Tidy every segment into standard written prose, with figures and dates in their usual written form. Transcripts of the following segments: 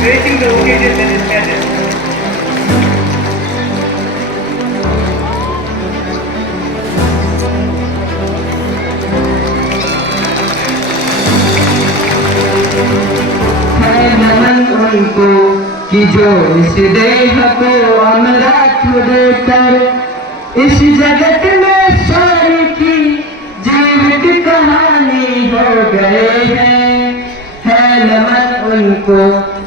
gracing the occasion that is gathered. उनको कि जो इस देह को अमृत देकर इस जगत में सारी की जीवित कहानी हो गए हैं। है नमन उनको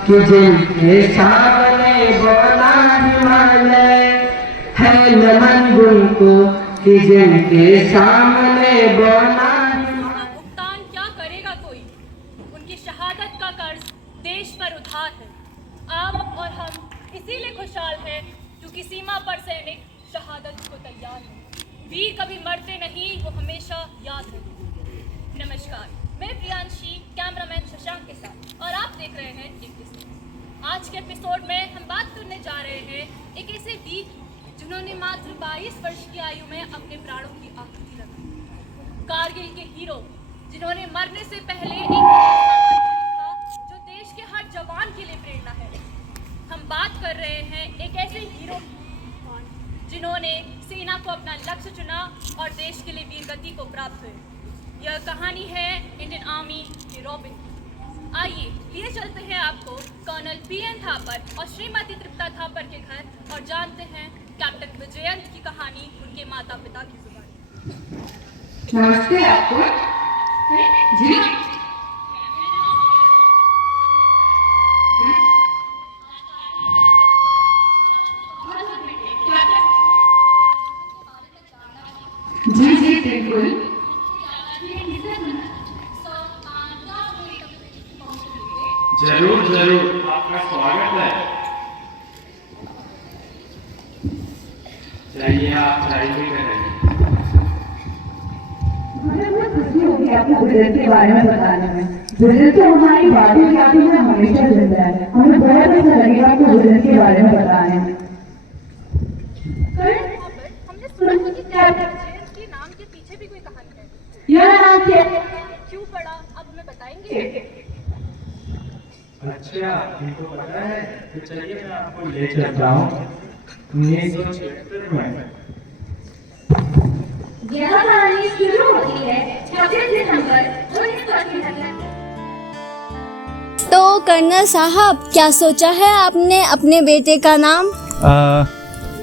कि जिनके सामने बोला हिमालय। है नमन उनको कि जिनके सामने बोला। भुगतान क्या करेगा कोई? उनकी शहादत का कर्ज देश पर उधार है। आप और हम इसीलिए खुशहाल हैं क्योंकि सीमा पर सैनिक शहादत को तैयार हैं। वीर कभी मरते नहीं, वो हमेशा याद है। नमस्कार, मैं प्रियांशी कैमरामैन शशांक के साथ और आप देख रहे हैं टिप्स। आज के एपिसोड में हम बात करने जा रहे हैं एक ऐसे वीर जिन्होंने मात्र 22 वर्ष की आयु में अपने प्राणों की आहुति लगाई। कारगिल के हीरो जिन्होंने मरने से पहले जो देश के हर जवान के लिए प्रेरणा है। हम बात कर रहे हैं एक ऐसे हीरो जिन्होंने सेना को अपना लक्ष्य चुना और देश के लिए वीर गति को प्राप्त हुए। यह कहानी है इंडियन आर्मी के रॉबिन। आइए लिए चलते हैं आपको कर्नल पीएन थापर और श्रीमती तृप्ता थापर के घर और जानते हैं कैप्टन विजयंत की कहानी उनके माता पिता की जुबानी। नमस्ते आपको। जी जी जी बिल्कुल। जरूर जरूर, आपका स्वागत है। चाहिए आप चाहिए करें। मुझे बहुत खुशी होगी आपको गुजर के बारे में बताने में। गुजर तो हमारी बातें क्या थी वो हमेशा जिंदा है। हमें बहुत अच्छा लगेगा आपको गुजर के बारे में बताने में। हमने सुना था कि विजयंत के नाम के पीछे भी कोई कहानी है। यह नाम क्या है? क्यों पड़ा, अब हमें बताएंगे? अच्छा, आपको पता है? तो चलिए मैं आपको ले चलता हूँ 1976 में। यह कहानी शुरू होती है 25 दिसंबर 1978। तो कर्नल साहब, क्या सोचा है आपने अपने बेटे का नाम?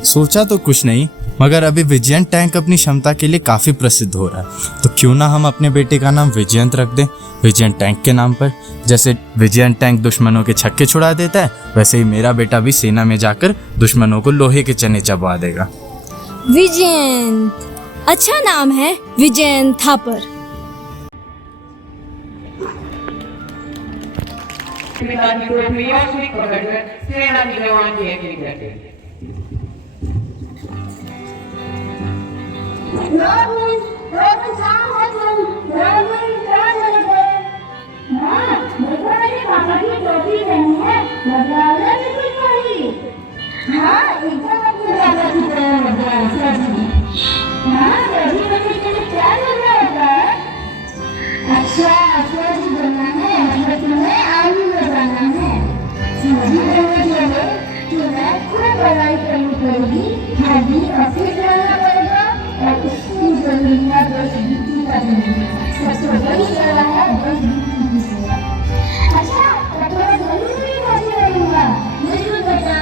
सोचा तो कुछ नहीं, मगर अभी विजयंत टैंक अपनी क्षमता के लिए काफ़ी प्रसिद्ध हो रहा है, तो क्यों ना हम अपने बेटे का नाम विजयंत रख दें, विजयंत टैंक के नाम पर। जैसे विजयंत टैंक दुश्मनों के छक्के छुड़ा देता है, वैसे ही मेरा बेटा भी सेना में जाकर दुश्मनों को लोहे के चने चबा देगा। विजयंत अच्छा नाम है, विजयंत थापर। पिता की टोपी और सुई पकड़कर सेना के जवान की एंट्री करते हैं। अच्छा अच्छा जी बनना है, मतलब तुम्हें आर्मी में जाना है। सभी बनने के लिए तुम्हें खूब पढ़ाई करनी पड़ेगी, हैवी ऑफिस जाना पड़ेगा और उसकी जरूरत देशभक्ति करनी है। सबसे बड़ी सेवा है देशभक्ति की सेवा। अच्छा तो तुम्हें जरूर भी हाजिर रहूंगा। बिल्कुल बेटा।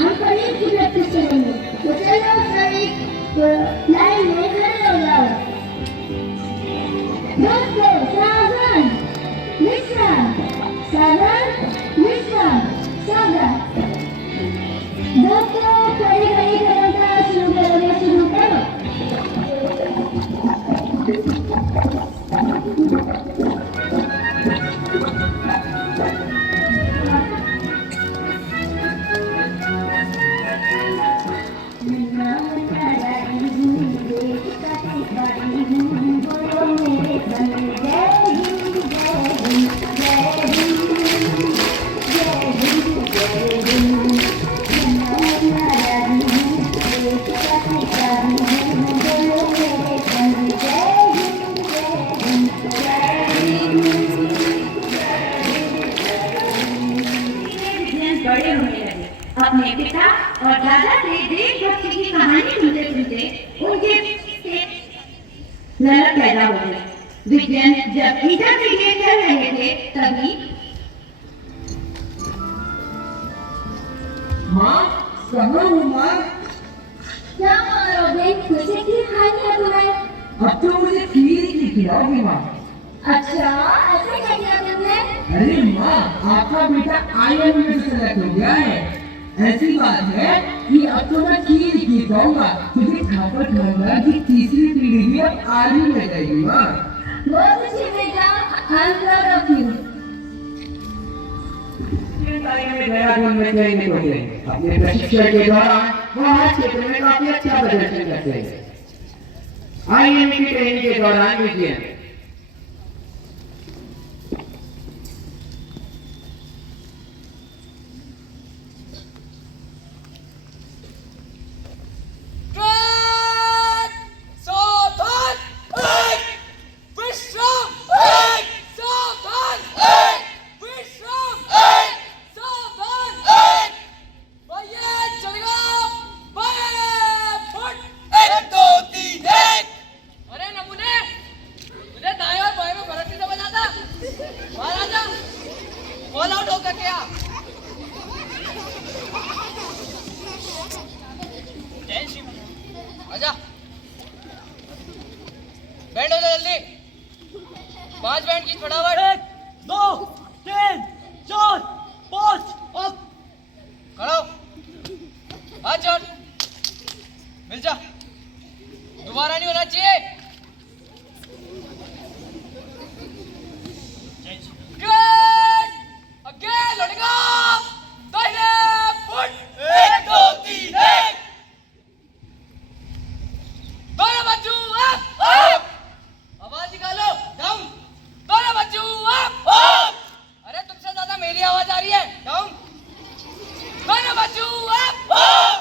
हम पनीर की प्रैक्टिस करेंगे। तो चलो सर अपने पिता और दादा से देशभक्ति की कहानी सुनते सुनते उनके ललक पैदा हो गई। विजयन जब इंटरमीडिएट कर रहे थे तभी माँ कहाँ हूँ माँ? क्या मारोगे? मुझे खीर खानी है तुम्हें? अब तो मुझे खीर ही खिलाओगी माँ। अच्छा, ऐसा क्या किया तुमने? अरे माँ, आपका बेटा IIM में सेलेक्ट हो गया है। ऐसी बात है कि अब तो मैं खीर ही खाऊंगा, क्योंकि ठाकुर खानदान की तीसरी पीढ़ी भी अब आर्मी में जाएगी माँ। बहुत अच्छी बेटा, I'm proud of you। Dehradun में ट्रेनिंग होते हैं। अपने प्रशिक्षण के दौरान वो हर क्षेत्र में काफी अच्छा प्रदर्शन करते हैं। IIM की ट्रेनिंग के दौरान विजयन आजा, बैंड हो जा जल्दी। 5 बैंड की फटाफट। 1 2 3 4 5 अप। खड़ा हो, हाथ जोड़, मिल जा। दोबारा नहीं होना चाहिए। Good! Again, loading up! दाहिने फुट। 1 2 3 1। दोनों बच्चों अप अप। आवाज निकालो, डाउन। दोनों बच्चों अप अप। अरे तुमसे ज्यादा मेरी आवाज आ रही है, डाउन। दोनों बच्चों अप अप।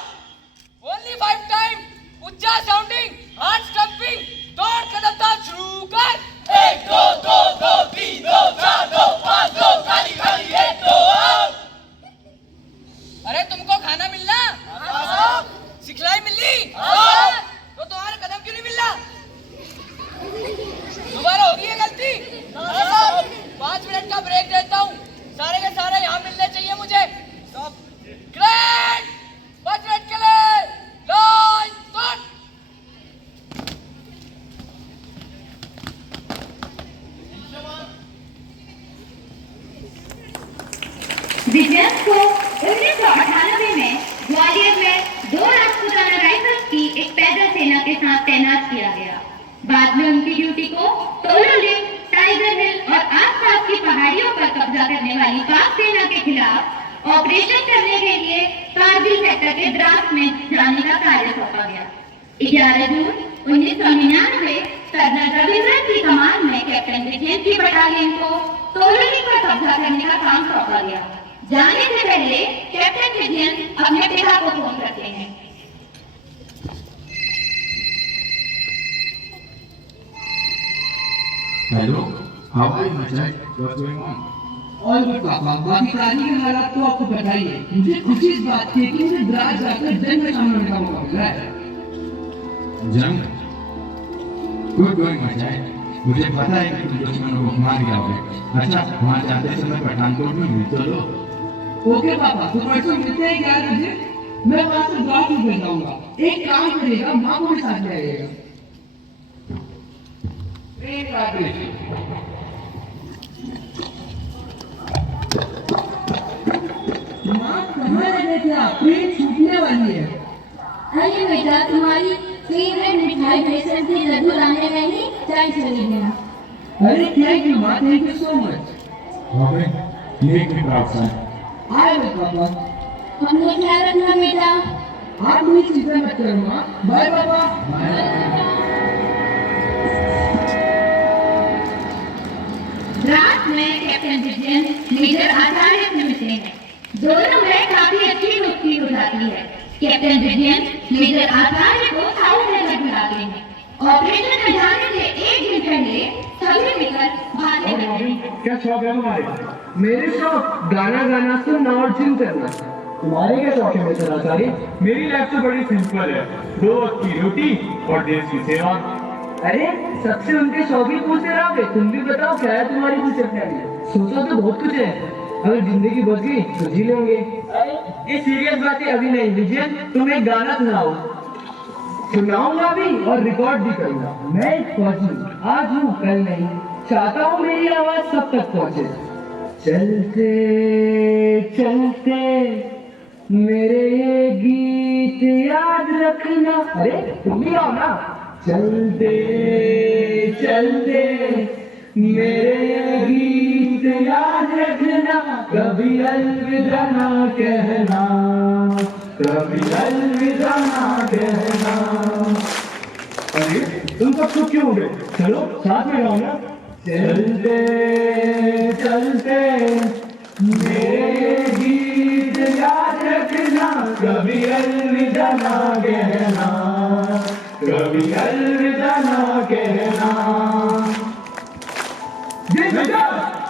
Only 5 time. ऊंचा साउंडिंग, हार्ड स्टंपिंग। दौड़ कदम ताल शुरू कर। 1 2 2 2 3 2 4 2 5 2 खाली खाली 1 2 अप। अरे तुमको खाना मिलना? सिखलाई मिली? तो तुम्हारा कदम क्यों नहीं मिल रहा? दोबारा होगी ये गलती? 5 मिनट का ब्रेक देता हूँ। सारे के सारे यहाँ मिलने चाहिए मुझे। ग्रेट! 5 मिनट के लिए लाइन स्टार्ट। विजयन को 1998 में ग्वालियर में 2 राजपूताना राइफल्स की एक पैदल सेना के साथ तैनात किया गया। बाद में उनकी ड्यूटी को टोलो लिंक, टाइगर हिल और आसपास की पहाड़ियों पर कब्जा करने वाली पाक सेना के खिलाफ ऑपरेशन करने के लिए कारगिल सेक्टर के द्रास में जाने का कार्य सौंपा गया। 11 जून 1999 कर्नल रविंद्रन की कमान में कैप्टन विजयन की बटालियन को टोलो लिंक पर कब्जा करने का काम सौंपा गया। जाने से पहले कैप्टन विजयन अपने पिता को फोन करते हैं। Hello, how are you my child? What's going on? और भी पापा, बाकी गाड़ी के हालात तो आपको बताइए। मुझे खुशी इस बात की है कि मुझे द्रास जाकर जंग में शामिल होने का मौका मिला है। जंग? Good going my child. मुझे पता है कि तुम दुश्मनों को मार गया होगा। अच्छा, वहाँ जाते समय पठानकोट में मिल तो लो। ओके पापा, तो परसों मिलते हैं 11 बजे। मैं वहाँ से द्रास में भेज जाऊंगा। एक काम करिएगा, माँ को भी साथ ले आइएगा। एक आदमी माँ कहाँ रह गए थे आप? ट्रेन छूटने वाली है। अरे बेटा, तुम्हारी फेवरेट मिठाई बेसन के लड्डू लाने में ही टाइम चली गया। अरे थैंक यू माँ, thank you so much. Robin, make me proud son. आए हो पापा। अपना ख्याल रखना बेटा। आप कोई चिंता मत करो माँ। बाय पापा। द्रास में कैप्टन विजयन मेजर आचार्य से मिलते हैं। दोनों में काफी अच्छी दोस्ती हो जाती है। कैप्टन विजयन मेजर आचार्य को साउथ में बुलाते हैं। ऑपरेशन में जाने से 1 दिन पहले सभी मिलकर बातें करते हैं। क्या शौक है तुम्हारे? मेरे शौक गाना गाना, सुनना और जिम करना। तुम्हारे क्या शौक है मिस्टर आचार्य? मेरी लाइफ तो बड़ी सिंपल है, 2 वक्त की रोटी और देश की सेवा। अरे सबसे उनके शौक ही पूछते रहोगे, तुम भी बताओ क्या है तुम्हारी कुछ अपने? सोचा तो बहुत कुछ है, अगर जिंदगी बच गई तो जी लेंगे। ये सीरियस बातें अभी नहीं, विजय तुम एक गाना सुनाओ। सुनाऊंगा भी और रिकॉर्ड भी करूंगा। मैं एक फौजी, आज हूँ कल नहीं, चाहता हूँ मेरी आवाज सब तक पहुँचे। चलते चलते मेरे ये गीत याद रखना। अरे तुम भी आओ ना। चलते चलते मेरे ये गीत याद रखना, कभी अलविदा ना कहना, कभी अलविदा ना कहना। अरे तुम सब चुप क्यों हो गए? चलो साथ में गाओ ना। चलते चलते मेरे गीत याद रखना, कभी अलविदा ना कहना, कभी अलविदा ना कहना।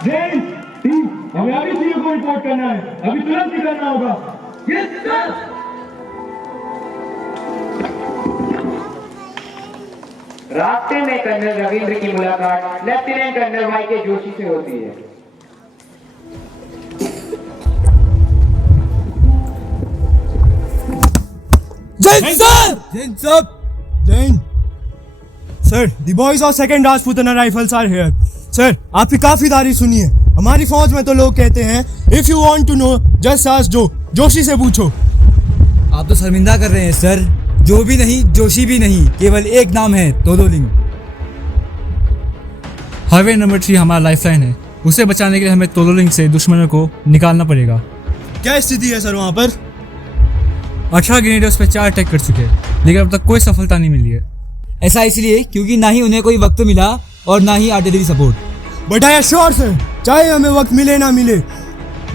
जैन टीम, हमें अभी सीओ को रिपोर्ट करना है, अभी तुरंत निकलना होगा। Yes sir. रास्ते में कर्नल रविंद्र की मुलाकात लेफ्टिनेंट कर्नल वाई के जोशी से होती है। Jain sir! Jain sir! Jain! Sir, the boys of second Rajputana rifles are here. Sir, आपकी काफी तारीफ सुनी है। हमारी फौज में तो लोग कहते हैं, if you want to know, just ask Joe. Joshi से पूछो। आप तो शर्मिंदा कर रहे हैं सर। जो भी नहीं, जोशी भी नहीं, केवल एक नाम है, तोलोलिंग। हाईवे नंबर 3 हमारा लाइफलाइन है, उसे बचाने के लिए हमें तोलोलिंग से दुश्मनों को निकालना पड़ेगा। क्या स्थिति है सर वहाँ पर? 18 ग्रेनेडर्स पे 4 अटैक कर चुके हैं, लेकिन अब तक कोई सफलता नहीं मिली है। ऐसा इसलिए क्योंकि ना ही उन्हें कोई वक्त मिला और ना ही artillery support. But I assure sir, चाहे हमें वक्त मिले ना मिले,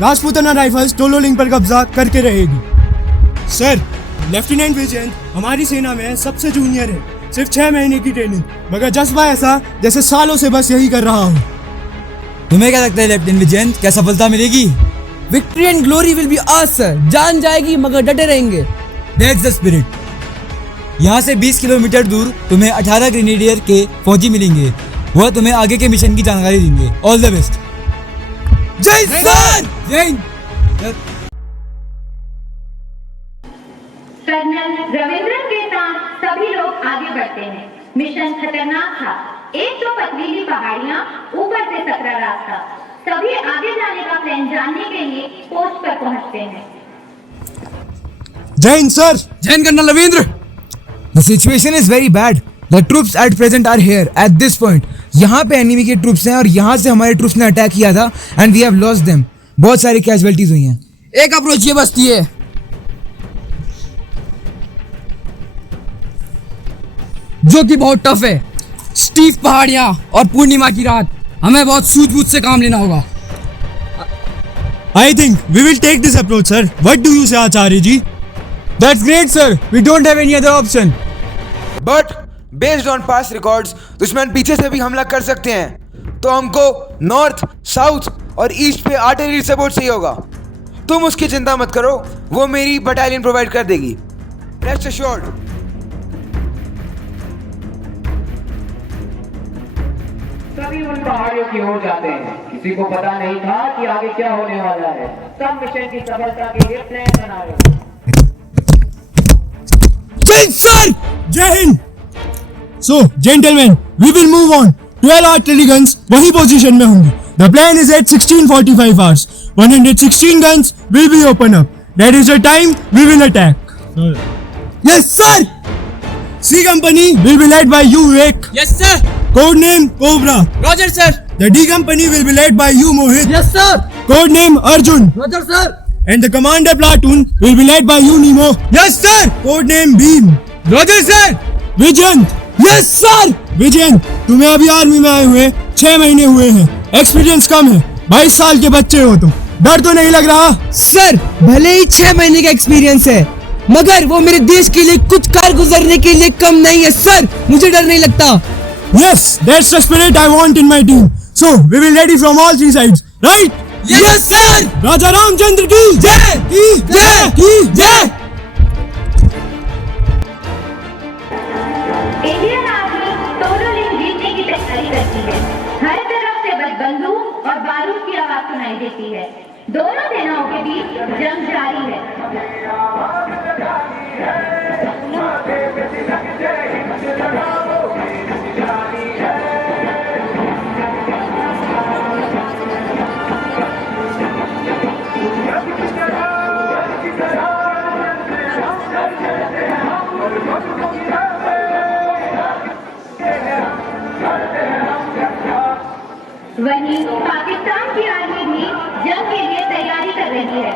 राजपूताना राइफल्स तोलोलिंग पर कब्जा करके रहेगी। सर, लेफ्टिनेंट विजयंत हमारी सेना में सबसे जूनियर है, सिर्फ 6 महीने की ट्रेनिंग, मगर जज्बा ऐसा जैसे सालों से बस यही कर रहा हूँ। तुम्हें क्या लगता है लेफ्टिनेंट विजयंत, क्या सफलता मिलेगी? Victory and glory will be hours sir. जान जाएगी मगर डटे रहेंगे। That's the spirit. यहाँ से 20 किलोमीटर दूर तुम्हें 18 ग्रेनेडियर के फौजी मिलेंगे, वह तुम्हें आगे के मिशन की जानकारी देंगे। All the best. जय सर! जय कर्नल रविंद्रन के साथ सभी लोग आगे बढ़ते हैं। मिशन खतरनाक था, एक तो पथरीली पहाड़ियाँ, ऊपर से सकरा रास्ता। सभी आगे जाने का प्लान जानने के लिए पोस्ट पर पहुंचते हैं। जय हिंद सर। जय हिंद colonel Ravindra. The situation is very bad. The troops at present are here at this point. यहाँ पे एनिमी के ट्रूप्स हैं और यहाँ से हमारे ट्रूप्स ने अटैक किया था and we have lost them. बहुत सारी कैजुअलिटीज हुई हैं। एक अप्रोच ये बस्ती है, जो कि बहुत टफ है। स्टीफ पहाड़ियाँ और पूर्णिमा की रात, हमें बहुत सूझबूझ से काम लेना होगा। I think we will take this approach, sir. What do you say, Acharya ji? That's great, sir. We don't have any other option. But based on past records, दुश्मन पीछे से भी हमला कर सकते हैं, तो हमको नॉर्थ, साउथ और ईस्ट पे आर्टिलरी सपोर्ट चाहिए होगा। तुम उसकी चिंता मत करो, वो मेरी बटालियन प्रोवाइड कर देगी। Rest assured. सभी उन पहाड़ियों की ओर जाते हैं। किसी को पता नहीं था कि आगे क्या होने वाला है। सब मिशन की सफलता के लिए प्लान बना रहे हैं। Sir! Jai Hind! So, gentlemen, we will move on. 12 artillery guns वही पोजीशन में होंगी। The plan is at 16:45 hours. 116 guns will be open up. That is the time we will attack. Yes, sir! C company will be led by you, Vivek. Yes, sir. Code name Cobra. Roger, sir. The D company will be led by you, Mohit. Yes, sir. Code name Arjun. Roger, sir. And the commander platoon will be led by you, Nemo. Yes, sir. Code name Beam. Roger, sir. Vijayant. Yes, sir. Vijayant, तुम्हें अभी army में आए हुए 6 महीने हुए हैं, experience कम है, 22 साल के बच्चे हो तुम, डर तो नहीं लग रहा? सर, भले ही 6 महीने का एक्सपीरियंस है, मगर वो मेरे देश के लिए कुछ कार गुजरने के लिए कम नहीं है सर। मुझे डर नहीं लगता। Yes, that's the spirit I want in my team. So we will ready from all 3 sides, right? Yes sir. Raja Ramchandra की जय जय जय। इंडियन आर्मी टोलोलिंग जीतने की तैयारी करती है। हर तरफ से बंदूक और बारूद की आवाज सुनाई देती है। दोनों सेनाओं के बीच जंग जारी है। वहीं पाकिस्तान की आर्मी भी जंग के लिए तैयारी कर रही है।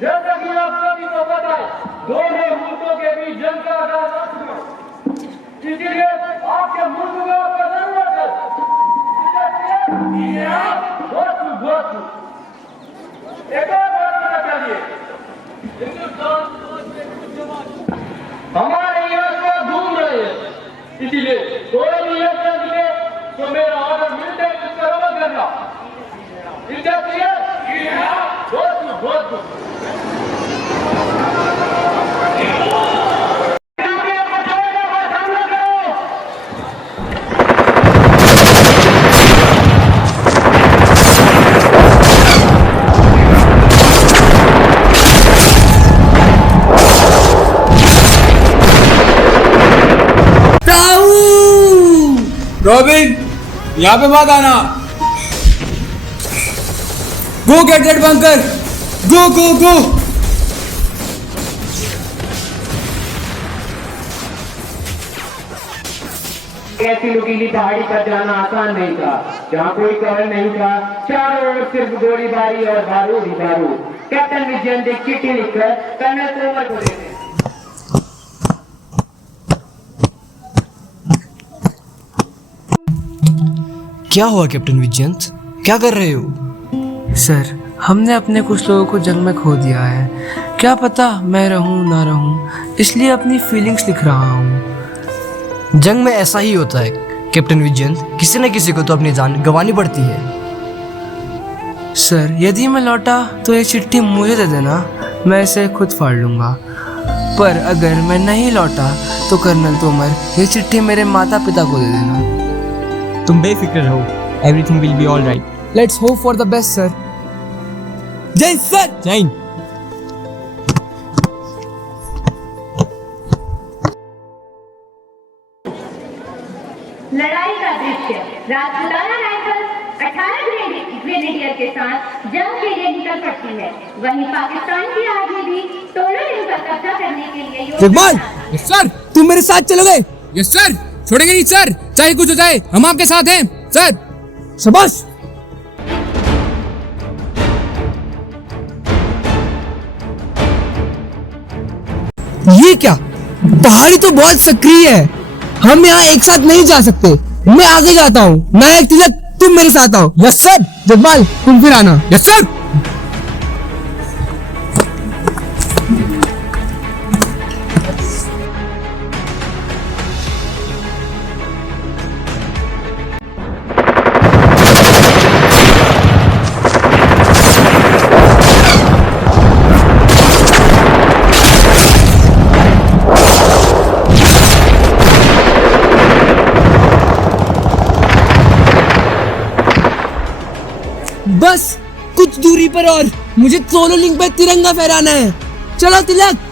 जैसा कि आप सभी को पता है, दोनों मुल्कों के बीच जंग का आगाज हो चुका है। इसीलिए आपके मुल्क में आपका जरूरत है। एक और बात पता चाहिए, हिंदुस्तान हमारे यहाँ से घूम रहे हैं। इसीलिए कोई भी ऐसा दिखे तो मेरा ऑर्डर मिलते ही उसका रवा करना। दिलचस्पी है? बहुत रॉबिन, यहाँ पे मत आना। गो गेट दैट बंकर, गो गो गो। ऐसी नुकीली पहाड़ी पर जाना आसान नहीं था, जहाँ कोई कवर नहीं था। चारों ओर सिर्फ गोलीबारी और बारूद ही बारूद। कैप्टन विजयंत एक चिट्ठी लिखकर कर्नल तोमर को देते। क्या हुआ कैप्टन विजयंत, क्या कर रहे हो? सर, हमने अपने कुछ लोगों को जंग में खो दिया है। क्या पता मैं रहूं ना रहूं, इसलिए अपनी फीलिंग्स लिख रहा हूं। जंग में ऐसा ही होता है कैप्टन विजयंत, किसी न किसी को तो अपनी जान गंवानी पड़ती है। सर, यदि मैं लौटा तो ये चिट्ठी मुझे दे देना, मैं इसे खुद फाड़ लूंगा। पर अगर मैं नहीं लौटा तो कर्नल तोमर ये चिट्ठी मेरे माता पिता को दे देना। तुम बेफिक्र रहो, everything will be all right. Let's hope for the best sir. जय सर। जय। लड़ाई का दृश्य। राजपुताना राइफल्स 18 ग्रेनेडियर के साथ जंग के लिए निकल पड़ती है। वहीं पाकिस्तान की आर्मी भी टोलोलिंग पर कब्जा करने के लिए जगमाल, यस सर। तुम मेरे साथ चलोगे? यस सर, छोड़ेंगे नहीं सर, चाहे कुछ हो जाए हम आपके साथ हैं सर। शाबाश। ये क्या, पहाड़ी तो बहुत सक्रिय है, हम यहाँ एक साथ नहीं जा सकते। मैं आगे जाता हूँ, नायक तिलक तुम मेरे साथ आओ। Yes sir. जगमाल तुम फिर आना। Yes sir. कुछ दूरी पर और मुझे सोलो लिंक पे तिरंगा फहराना है। चलो तिलक।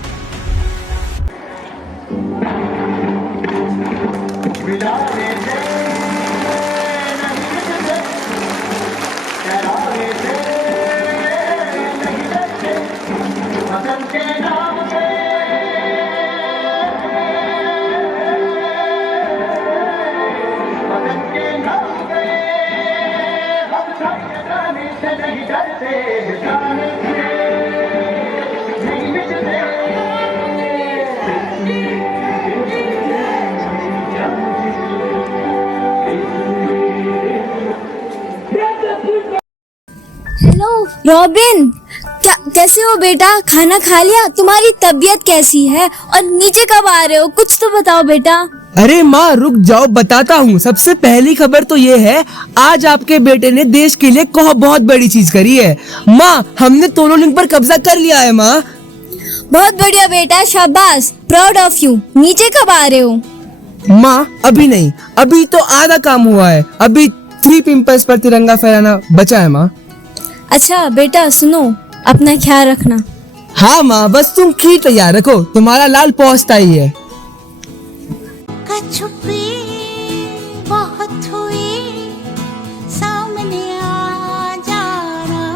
हेलो रॉबिन, कैसे हो बेटा? खाना खा लिया? तुम्हारी तबीयत कैसी है? और नीचे कब आ रहे हो? कुछ तो बताओ बेटा। अरे माँ रुक जाओ, बताता हूँ। सबसे पहली खबर तो ये है, आज आपके बेटे ने देश के लिए बहुत बड़ी चीज करी है। माँ, हमने तोलो लिंक पर कब्जा कर लिया है माँ। बहुत बढ़िया बेटा, शाबाश, प्राउड ऑफ यू। नीचे कब आ रहे हो? माँ अभी नहीं, अभी तो आधा काम हुआ है। अभी 3 पिंपल्स पर तिरंगा फहराना बचा है माँ। अच्छा बेटा सुनो, अपना ख्याल रखना। हाँ माँ, बस तुम खीर तैयार रखो, तुम्हारा लाल पहुँचता ही है। छुपी बहुत हुई, सामने आ जाना।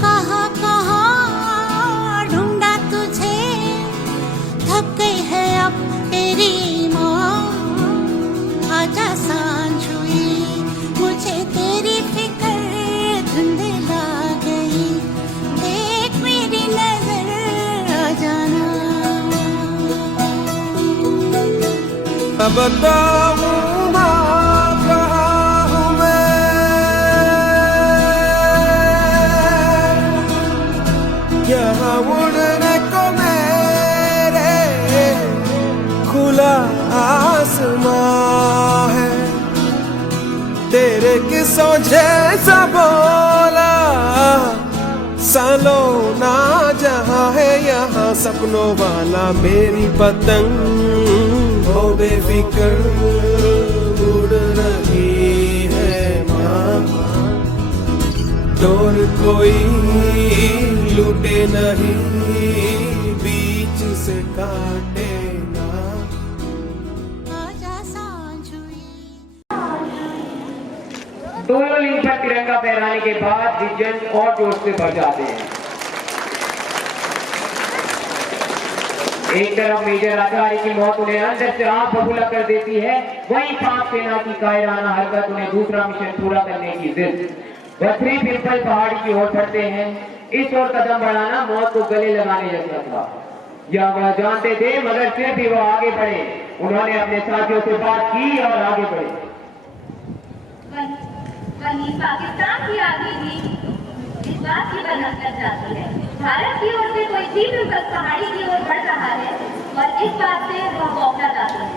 कहाँ कहाँ ढूंढा तुझे, थक गई है अब तेरी माँ। आजा सांझ हुई, मुझे तेरी फिक्र धुंधला गई। देख मेरी नजर आ जाना। बताऊं माँ कहाँ हूँ मैं, यहाँ उड़ने को मेरे खुला आसमां है। तेरे किस्सों जैसा बोला सालों ना जहाँ है, यहाँ सपनों वाला मेरी पतंग ओ बेफिक्र उड़ रही है माँ। डोर कोई लूटे नहीं, बीच से काटे ना। आजा सांझ हुई। दोनों लिंक पर तिरंगा फहराने के बाद विजन और जोश से भर जाते हैं। एक तरफ मेजर राजारी की मौत उन्हें अंदर से आंख बबूला कर देती है, वहीं पाक सेना की कायराना हरकत उन्हें दूसरा मिशन पूरा करने की जिद। वह 3 पिंपल पहाड़ी की ओर बढ़ते हैं। इस ओर कदम बढ़ाना मौत को गले लगाने जैसा था, यह वह जानते थे, मगर फिर भी वह आगे बढ़े। उन्होंने अपने साथियों से बात की और आगे बढ़े। वहीं पाकिस्तान की आगे भी इस बात की बनस्बत जाती है, भारत की ओर से कोई 3 पिंपल पहाड़ी की ओर बढ़ रहा है और इस बात से वह बौखला जाता है।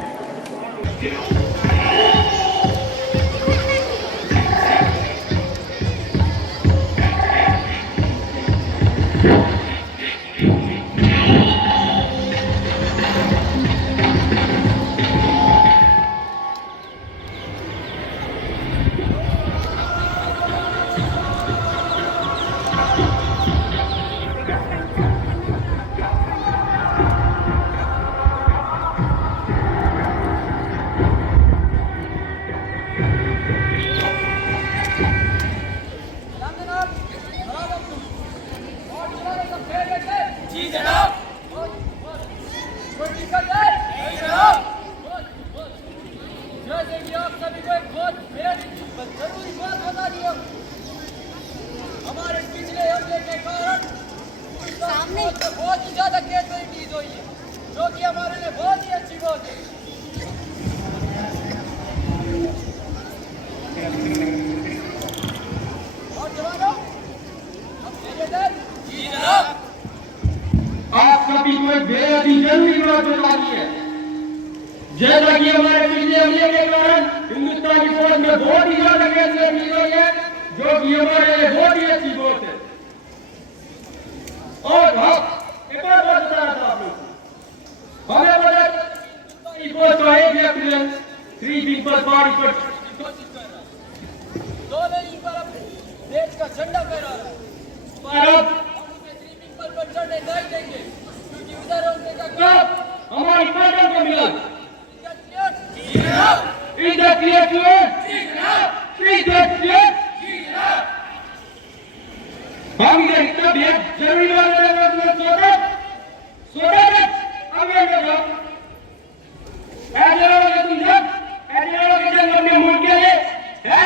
बहुत ही ज्यादा कैजुअलिटीज हुई है, जो कि हमारे लिए बहुत ही अच्छी बात है। और जवानों, हम जी जनाब। आप सभी को एक बेहद ही जरूरी बात बतानी है। जैसा कि हमारे पिछले हमले के कारण हिंदुस्तानी फौज में बहुत ही ज्यादा कैजुअलिटीज हुई है, जो कि हमारे लिए बहुत ही अच्छी बात है। और एक और बात बता रहा था आप लोग को, हमें बोला फौज का एक एक्सीडेंट 3 पिंपल पहाड़ी पर दो लेनी पर देश झंडा फहरा रहा है। भारत हम उसे ड्रीमिंग पर चढ़ने नहीं देंगे, क्योंकि उधर होने का कब हमारी पैदल को मिला इज्जत इज्जत क्लियर हम इधर इतना बेहद जरूरी बात सोचत अब ये जब ऐसे लोग तुम जब ऐसे लोग जब अपने मुल्क के लिए है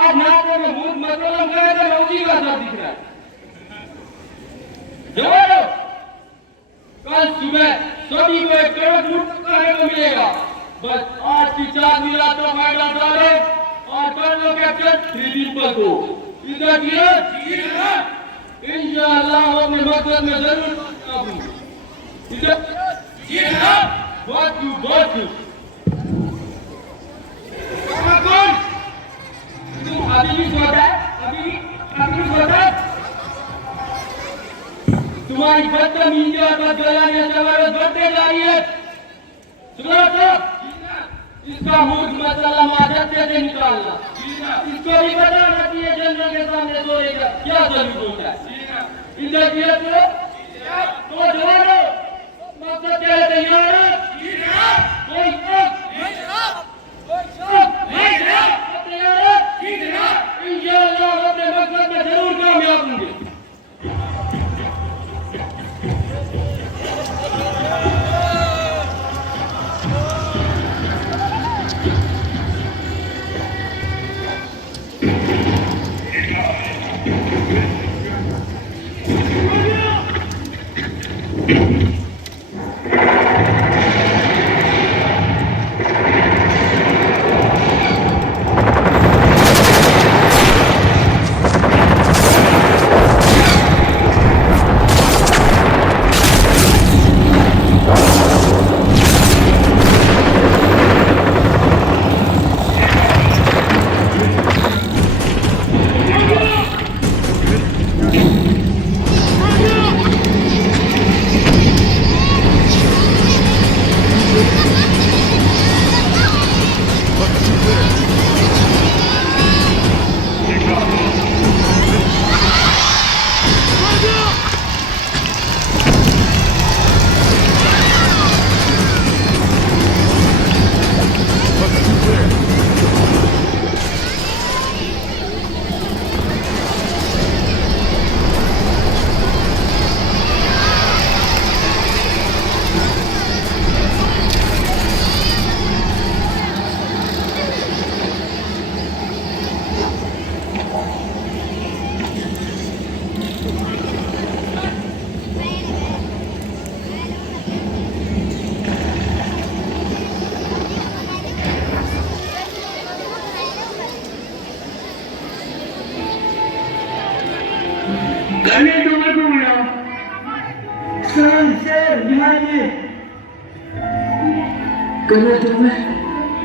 आज नाकों में मुल्क मतलब करे तो उसी का साथ दिख रहा है जवानों कल सुबह सभी को 1 करोड़ फुट खाने को मिलेगा बस आज की 4 मिला तो फायदा डालो और कर लो कैप्टन 3 पीपल को इधर इंशाअल्लाह हम अपने मकसद में जरूर कामयाब होंगे इधर बहुत कौन तुम अभी भी सोचा है अभी भी सोचा तुम्हारी बदतमीजी और बदगलानी जबरदस्त बढ़ते जा रही है सुनो तो इसका मूर्ख मसला माजते से निकालना इसको भी बताना चाहिए जनरल के सामने सोएगा क्या जरूर होता है इधर किया तो जवानों मकसद क्या है तैयार है कोई तैयार है इंशाअल्लाह अपने मकसद में जरूर कामयाब होंगे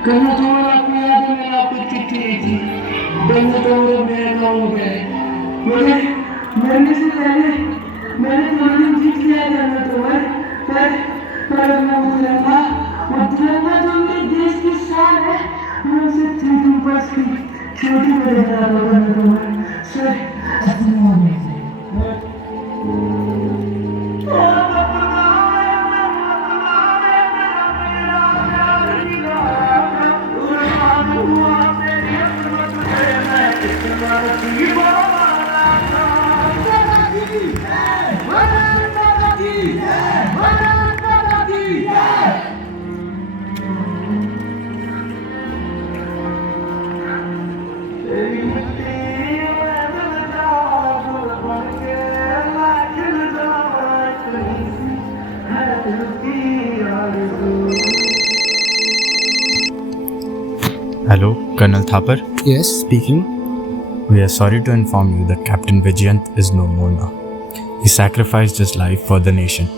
करना तुम्हारा अपना याद है मैंने आपको चिट्ठी लिखी दोनों तो मेरे गाँव में मुझे मरने से पहले मैंने तुम्हारी जीत लिया करना तुम्हारे पर मैं मुझे और तिरंगा जो मेरे देश की शान है मैं उसे 3 पर की छोटी बड़े बना तुम्हारे sir Hello, Colonel Thapar? Yes, speaking. We are sorry to inform you that Captain Vijayant is no more now. He sacrificed his life for the nation.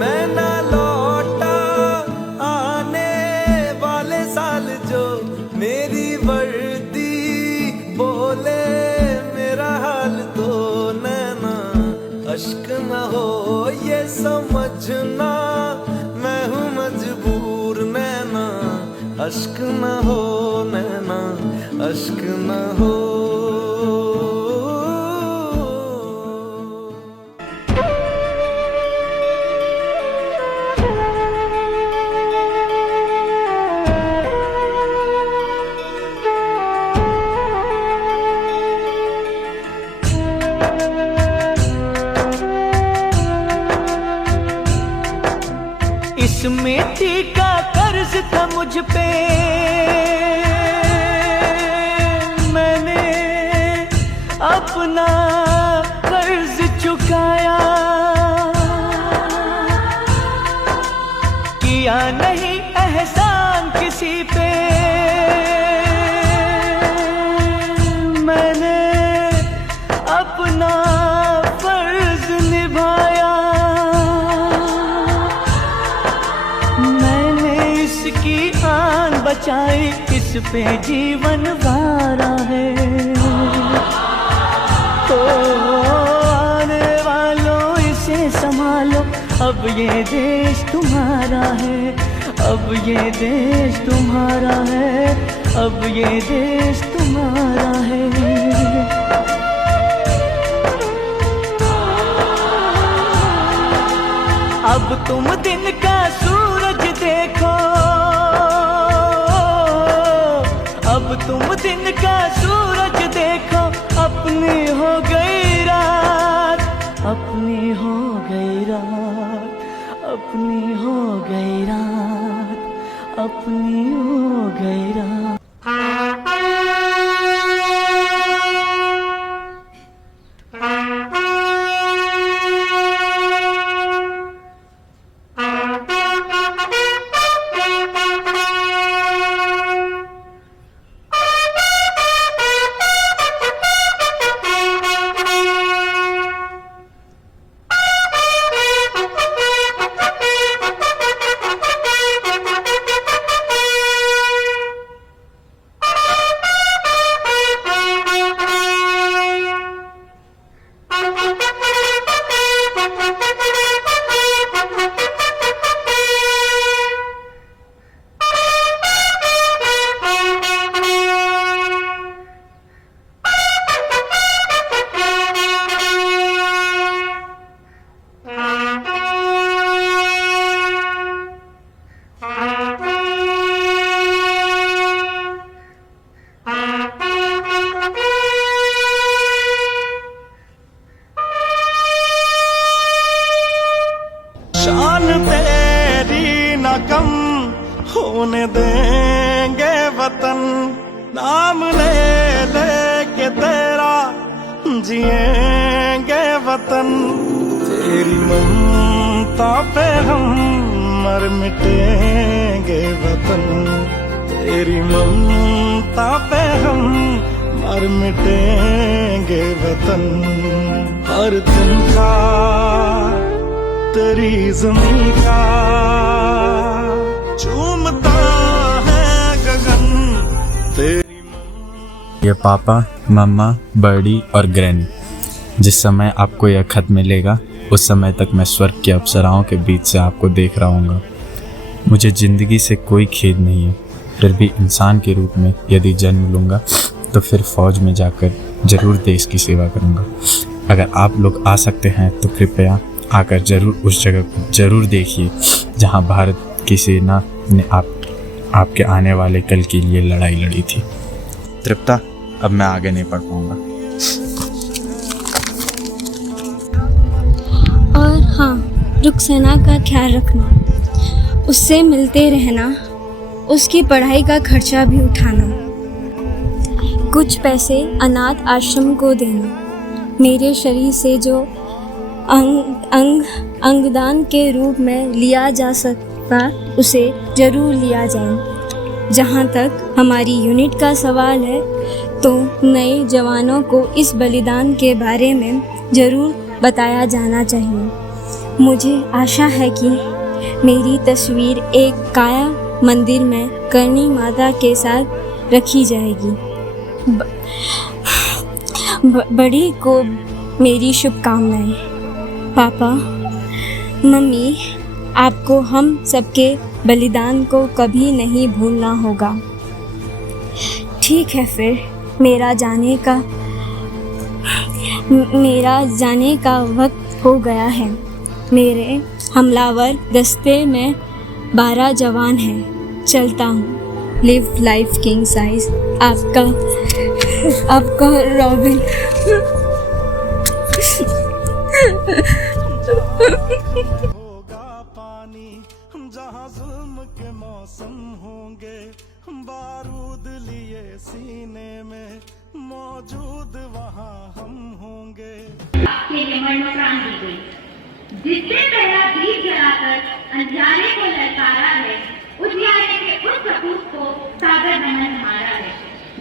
मैं ना लौटा आने वाले साल जो मेरी वर्दी बोले मेरा हाल तो नैना अश्क न हो ये समझना मैं हूँ मजबूर नैना अश्क न हो नैना, अश्क न हो। इस मिट्टी का कर्ज था मुझ पे, मैंने अपना कर्ज चुकाया। किया नहीं एहसान किसी पे, मैंने अपना फर्ज निभाया। इसकी आन बचाई, इस पे जीवन वारा है। तो आने वालों इसे संभालो, अब ये देश तुम्हारा है, अब ये देश तुम्हारा है, अब ये देश तुम्हारा है। अब तुम दिन का सूरज देखो, अब तुम दिन का सूरज देखो, अपनी हो गई रात, अपनी हो गई रात, अपनी हो गई रात, अपनी हो गई रात। शान तेरी न कम होने देंगे वतन, नाम ले ले के तेरा जिएंगे वतन। तेरी ममता पे हम मर मिटेंगे वतन, तेरी ममता पे हम मर मिटेंगे वतन। हर दिन का तेरी ज़मीं का चूमता है गगन, तेरी। ये पापा, मम्मा, बड़ी और ग्रैनी, जिस समय आपको यह खत मिलेगा उस समय तक मैं स्वर्ग की अप्सराओं के बीच से आपको देख रहा हूँगा। मुझे ज़िंदगी से कोई खेद नहीं है, फिर भी इंसान के रूप में यदि जन्म लूँगा तो फिर फौज में जाकर ज़रूर देश की सेवा करूँगा। अगर आप लोग आ सकते हैं तो कृपया आकर ज़रूर उस जगह को ज़रूर देखिए जहाँ भारत की सेना ने आपके आने वाले कल के लिए लड़ाई लड़ी थी। तृप्ता, अब मैं आगे नहीं पढ़ पाऊँगा। और हाँ, रुखसाना का ख्याल रखना, उससे मिलते रहना, उसकी पढ़ाई का खर्चा भी उठाना, कुछ पैसे अनाथ आश्रम को देना। मेरे शरीर से जो अंगदान के रूप में लिया जा सकता उसे ज़रूर लिया जाए। जहाँ तक हमारी यूनिट का सवाल है तो नए जवानों को इस बलिदान के बारे में ज़रूर बताया जाना चाहिए। मुझे आशा है कि मेरी तस्वीर एक काया मंदिर में करणी माता के साथ रखी जाएगी। बड़ी को मेरी शुभकामनाएं। पापा, मम्मी, आपको हम सबके बलिदान को कभी नहीं भूलना होगा। ठीक है, फिर मेरा जाने का वक्त हो गया है। मेरे हमलावर दस्ते में 12 जवान हैं। चलता हूँ। Live life king size. आपका रॉबिन। जहाँ जुल्म के मौसम होंगे, बारूद लिए सीने में मौजूद वहाँ हम होंगे। आपके लिए मरणोपरांत दी गई। जिसने पहला दीप जलाकर अंधियारे को ललकारा है, उजियारे के उस सपूत को सागर नमन हमारा है।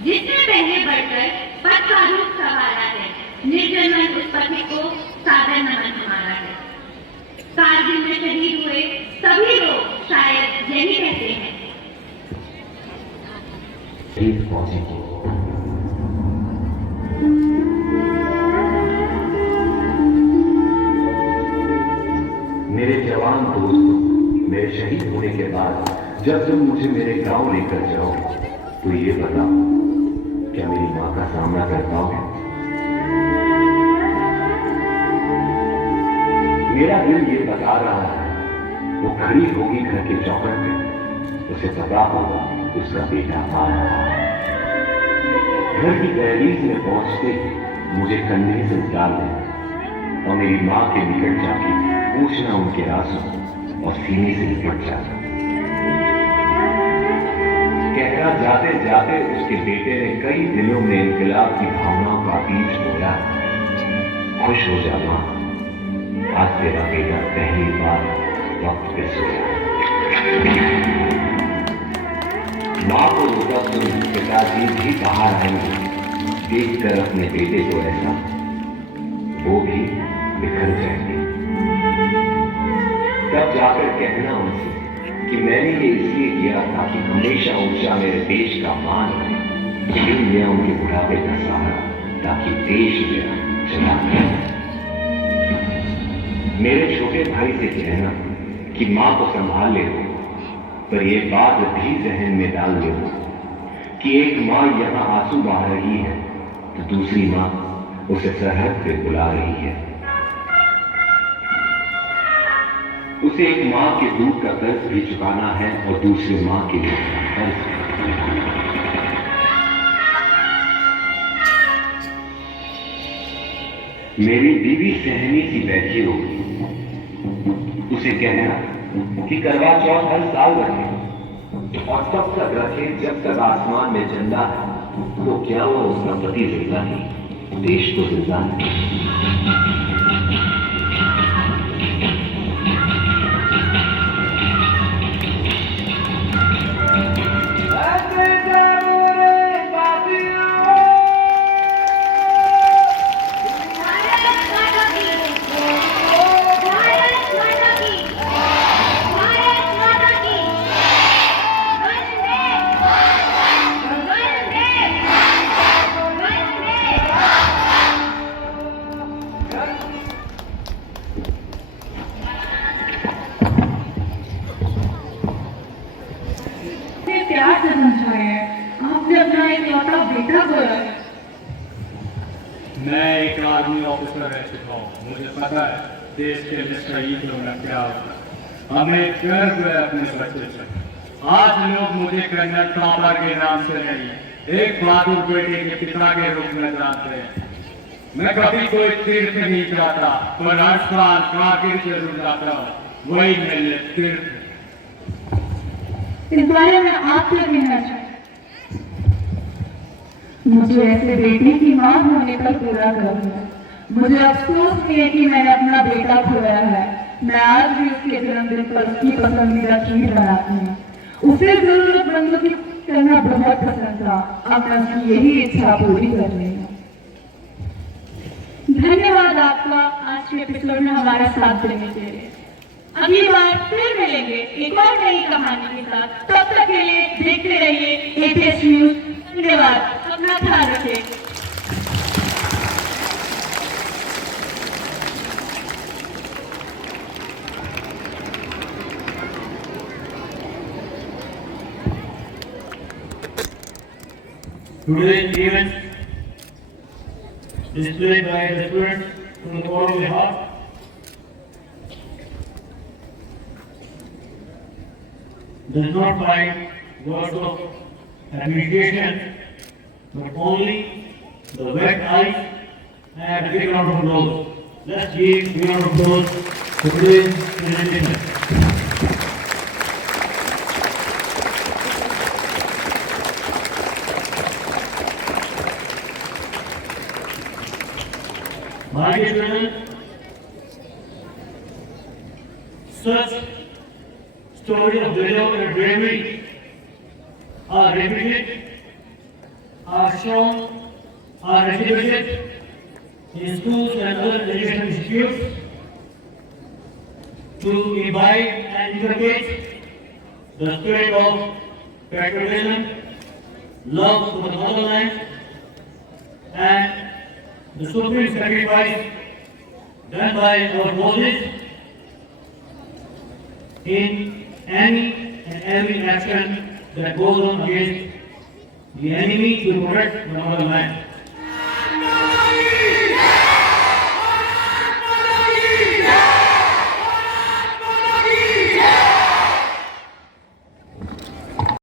जिसने पहले बढ़कर पथ का रूप संवारा है, निर्जन मन उस पथिक को सागर नमन हमारा है। कारगिल में शहीद हुए सभी लोग शायद यही कहते हैं। मेरे जवान दोस्त, मेरे शहीद होने के बाद जब तुम मुझे मेरे गांव लेकर जाओ तो ये बताओ, क्या मेरी मां का सामना कर पाओगे? मेरा दिल ये बता रहा है, वो खड़ी होगी घर के चौखट पे, उसे पता होगा उसका बेटा आ रहा है। घर की दहलीज में पहुंचते ही मुझे कंधे से उतार देना और मेरी मां के निकट जाके पूछना उनके आंसू और सीने से लिपट जाना। कहना जाते जाते उसके बेटे ने कई दिलों में इनकलाब की भावनाओं का बीज बोया। खुश हो जा मां, आज तेरा बेटा पहली बार वक्त पे सोया। मां को रोता सुन पिताजी भी बाहर आएंगे, देखकर अपने बेटे को ऐसा, वो भी बिखर जाएंगे। तब जाकर कहना उनसे कि मैंने ये इसलिए किया ताकि हमेशा ऊंचा मेरे देश का मान रहे, लेकिन मैं उनके बुढ़ापे का सहारा, ताकि देश मेरा चला जाए। मेरे छोटे भाई से कहना कि मां को संभाल ले, पर ये बात भी जहन में डाल ले कि एक मां यहाँ आंसू बहा रही है तो दूसरी मां उसे सरहद पे बुला रही है। उसे एक मां के दूध का कर्ज भी चुकाना है और दूसरी मां के लिए कर्ज। मेरी बीवी सहनी सी बैठी होगी, उसे कहना कि करवा चौथ हर साल रखे और तब तक रखे जब तक आसमान में झंडा है, तो क्या वो उसका पति जिंदा है, देश तो जिंदा है। प्यार से समझाए, आपने अपना इकलौता बेटा खोया। मैं एक आर्मी ऑफिसर रह चुका हूँ, मुझे पता है देश के लिए शहीद होना क्या होता है। हमें गर्व है अपने बच्चे से। आज लोग मुझे कर्नल थापा के नाम से नहीं, एक बहादुर बेटे के पिता के रूप में जानते हैं। मैं कभी कोई तीर्थ नहीं जाता, पर हर साल कारगिल जरूर जाता हूँ, वही मेरे तीर्थ। इस बारे में आपसे कहना चाहूं, मुझे ऐसे बेटे की मां होने पर पूरा गर्व है। मुझे अफसोस नहीं है कि मैंने अपना बेटा खोया है। मैं आज भी उसके जन्मदिन पर उसकी पसंदीदा खीर बनाती हूँ। उसे जरूरतमंदों की करना बहुत पसंद था, अब मैं उसकी यही इच्छा पूरी कर रही हूँ। धन्यवाद आपका आज के एपिसोड में हमारा साथ देने के लिए। अगली बार फिर मिलेंगे एक और नई कहानी के साथ। तब तक के लिए देखते रहिए एपीएस न्यूज। धन्यवाद, अपना ख्याल रखिए। Today's event displayed by the students from the bottom of the heart. Does not find words of appreciation, but only the wet eyes and a big round of applause. Let's give a big round of applause to today's presentation. My dear children, such stories of valor and bravery are repeated, are shown, are exhibited in schools and other educational institutes to imbibe and inculcate the spirit of patriotism, love for the motherland, and the supreme sacrifice done by our forces in any and every action that goes on against the enemy to protect the motherland.